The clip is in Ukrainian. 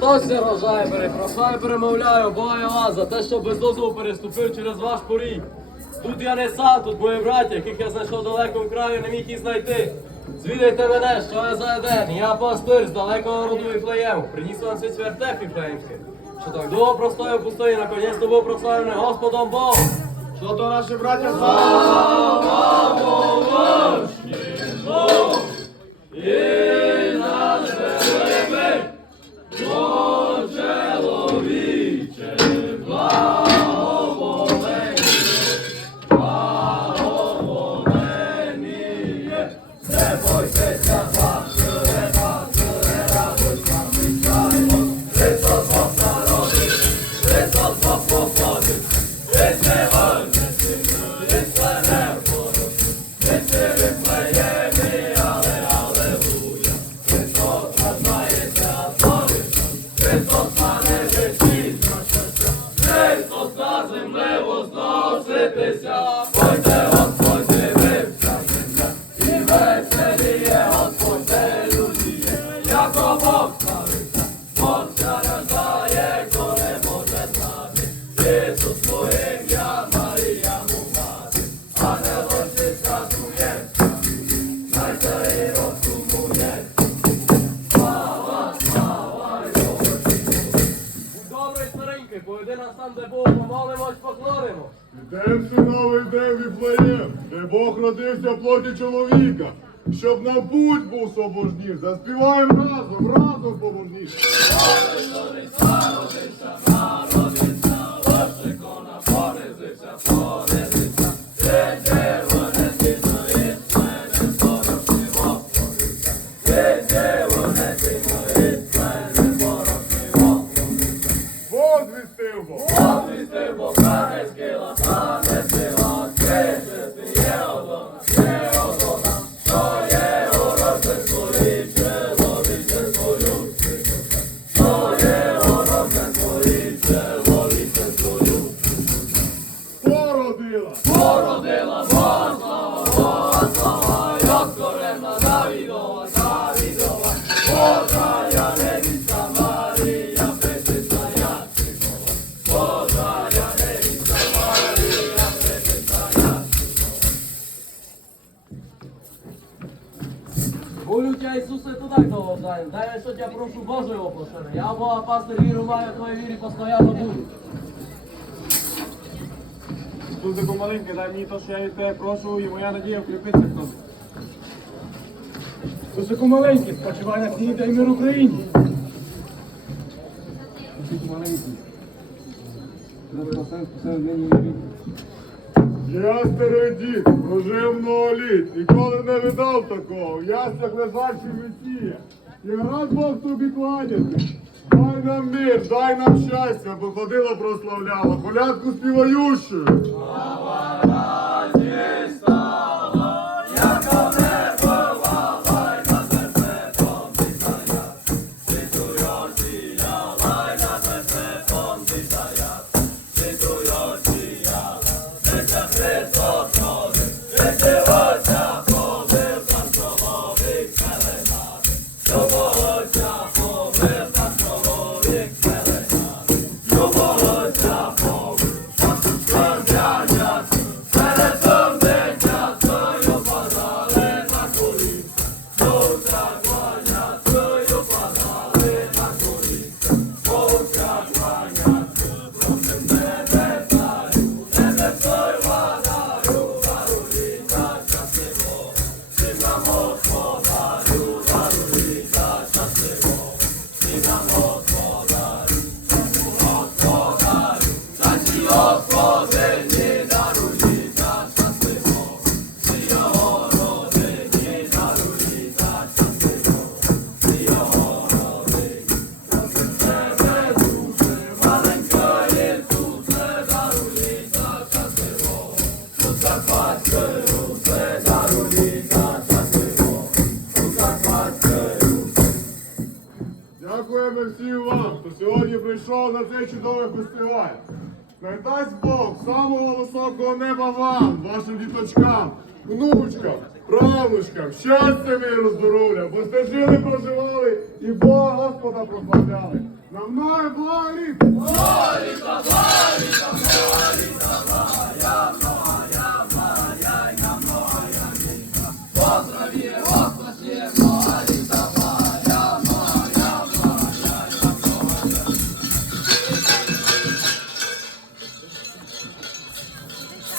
Христос ся рожає, перемовляю, Бога вас за те, що без дозволу переступив через ваш поріг. Тут я не сам, тут мої браття, яких я знайшов в далекому краю, не міг їх знайти. Звідайте мене, що я за один, я пастир з далекого роду Віфлеєму, приніс вам свій свертеп Віфлеємський, що так довго простояв пустої, наконець то був прославлений Господом Богом. Що то наші браття resolve. Будь добрий старенький, поведи нас там, де Богу помолимось, поклонимо. Йдем, синове, йдем Віфлеєм, де Бог родився в плоті чоловіка, щоб на путь був собожнів. Заспіваємо разом, разом побожнів. Бог Молю тебя, Ісусе, туди довго дай. Я тебя прошу Божого пошли. Я Бога пастир віру маю, в твоїй вірі постоянно буду. Ісусе, помаленьки, дай мені то, що я від тебе прошу, і моя надія вкріпиться в тому. Ісусе, маленький, спочивай на сні, дай мир Україні. Я старий дід, прожив много літ, ніколи не видав такого. В яслях лежачий месія. І рад Бог тобі кланяти. Дай нам мир, дай нам щастя, бо ходила прославляла, колядку співающу. дякуємо всім вам, хто сьогодні прийшов на цей чудовий фестиваль. Найдасть Бог самого високого неба вам, вашим діточкам, внучкам, правнучкам, щастя міру, здоров'я, бо стежили, проживали і Бога Господа прославляли. На мною благі! Голіка, голіка, голіка, моя, моя, моя, моя, моя, моя, моя, моя, моя, моя,